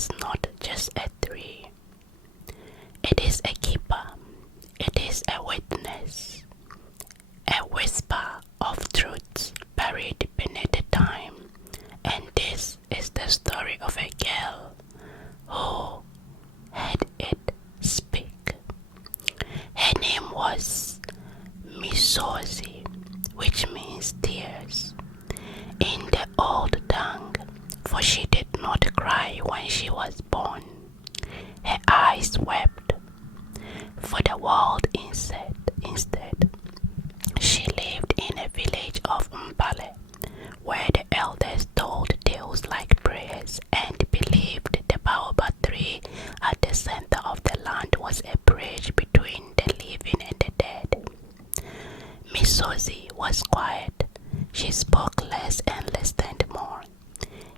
is not just a tree. It is a keeper. It is a witness. A whisper of truth buried beneath time. And this is the story of a girl who heard it speak. Her name was Mosi, which means tears, in the old tongue, for she did not cry when she was born. Her eyes wept for the world instead. She lived in a village of Mbale, where the elders told tales like prayers and believed the Baobab tree at the center of the land was a bridge between the living and the dead. Mosi was quiet. She spoke less and listened more.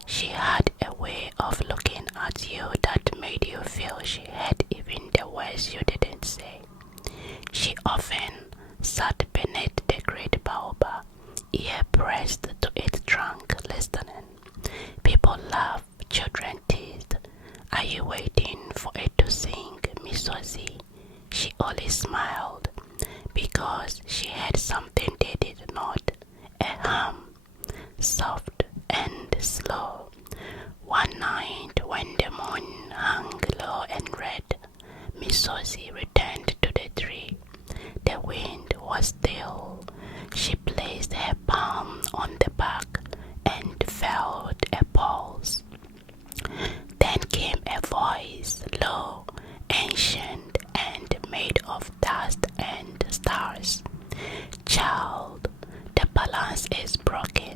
She had a way of looking at you that made you feel she heard even the words you didn't say. She often sat beneath the great baobab, ear pressed to its trunk, listening. People laughed, children teased. Are you waiting for it to sing, Mosi? She only smiled, because she had something they did not, a hum, soft and slow. One night when the moon hung low and red, Mosi returned to the tree. The wind was still. She placed her palm on the bark and felt a pulse. Then came a voice, low, ancient, and made of dust and stars. Child, the balance is broken.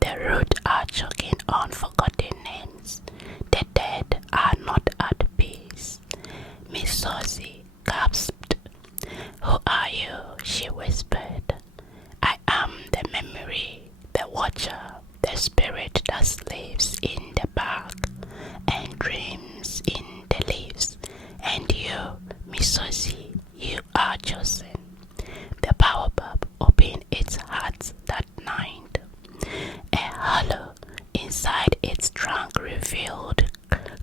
The roots are choking on forgotten names. The dead are not at peace. Mosi gasped. Who are you? She whispered. I am the memory, the watcher, the spirit that sleeps in the bark and dreams in the leaves. And you, Mosi, you are chosen. The baobab opened its heart that night. A hollow inside its trunk revealed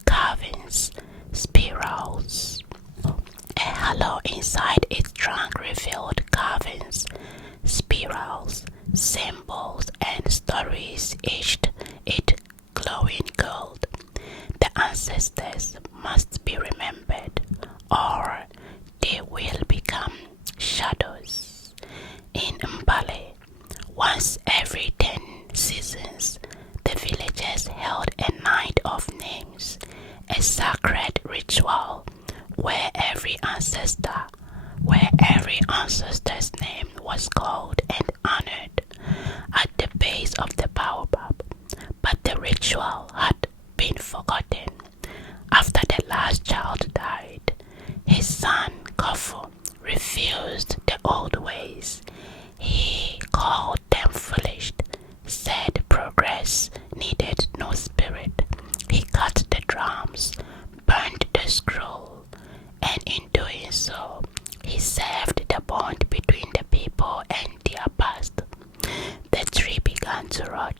carvings, spirals. A hollow inside its trunk revealed carvings, spirals, symbols, and stories etched it glowing gold. The ancestors must be remembered, or they will become shadows. In Mbale, once every 10 seasons, the villagers held a night of names, a sacred ritual where every ancestor's name was called and honored at the base of the baobab. But the ritual had been forgotten. After the last child died, his son Kofu refused the old ways. He called them foolish, said progress needed no spirit. He cut the drums, burned the scroll, and in doing so, he severed the bond between the people and their past. The tree began to rot.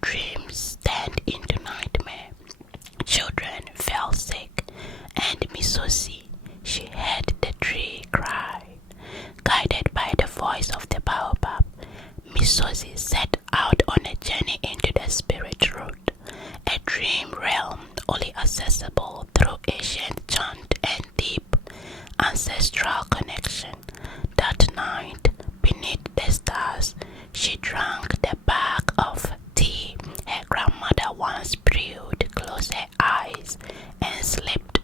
Dreams turned into nightmare. Children fell sick, and Mosi, she heard the tree cry. Guided by the voice of the baobab, Mosi set out on a journey into the spirit road, a dream realm only accessible through ancient chant and deep ancestral connection. That night, beneath the stars, she drank the bag of tea her grandmother once brewed, closed her eyes, and slipped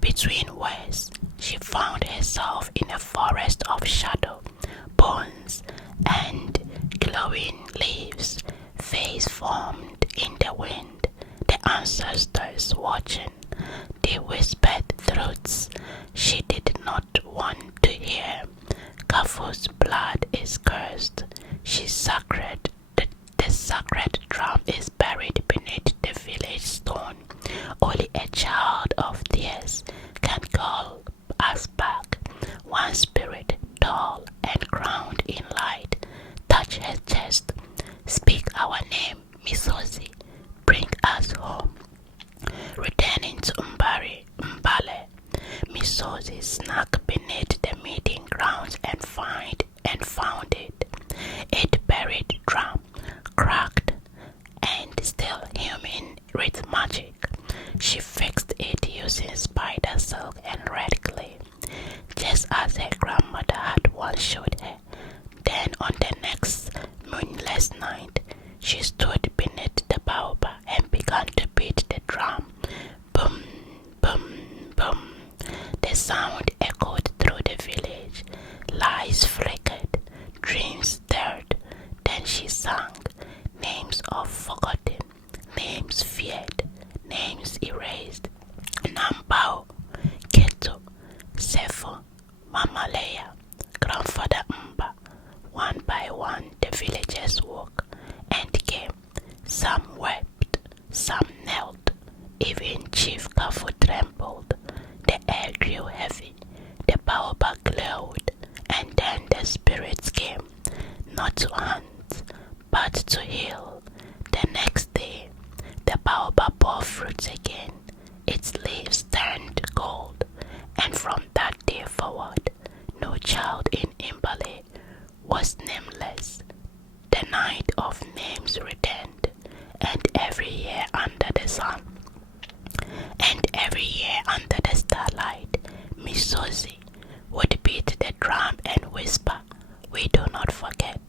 between words. She found herself in a forest of shadow, bones, and glowing leaves. Face formed in the wind. The ancestors watching. They whispered truths she did not want to hear. Kafu's blood is cursed. She's sacred. The sacred drum is buried beneath the village stone. Only a child of tears can call us back. One spirit, tall and crowned in light, touch her chest. Speak our name, Mosi. Bring us home. Mosi snuck beneath the meeting grounds and found it. It buried drum, cracked and still humming with magic. She fixed it using spider silk and red clay, just as her grandmother had once showed her. Then on the next moonless night, she stood beneath the baobab and began to beat the drum. Boom, boom, boom. The sound echoed through the village. Lights flickered, dreams stirred. Then she sang names of forgotten, names feared, names erased. Nambao, Keto, Sefo, Mama Leia, Grandfather Mba. One by one the villagers woke and came. Some wept, some knelt, even Chief Kafu trembled. The air grew heavy, the baobab glowed, and then the spirits came, not to hunt, but to heal. The next day, the baobab bore fruits again. Its leaves turned gold, and from that day forward, no child in Imbale was nameless. The night of names returned, and every year under the sun, and every year under the starlight, Miss Mosi would beat the drum and whisper, "We do not forget."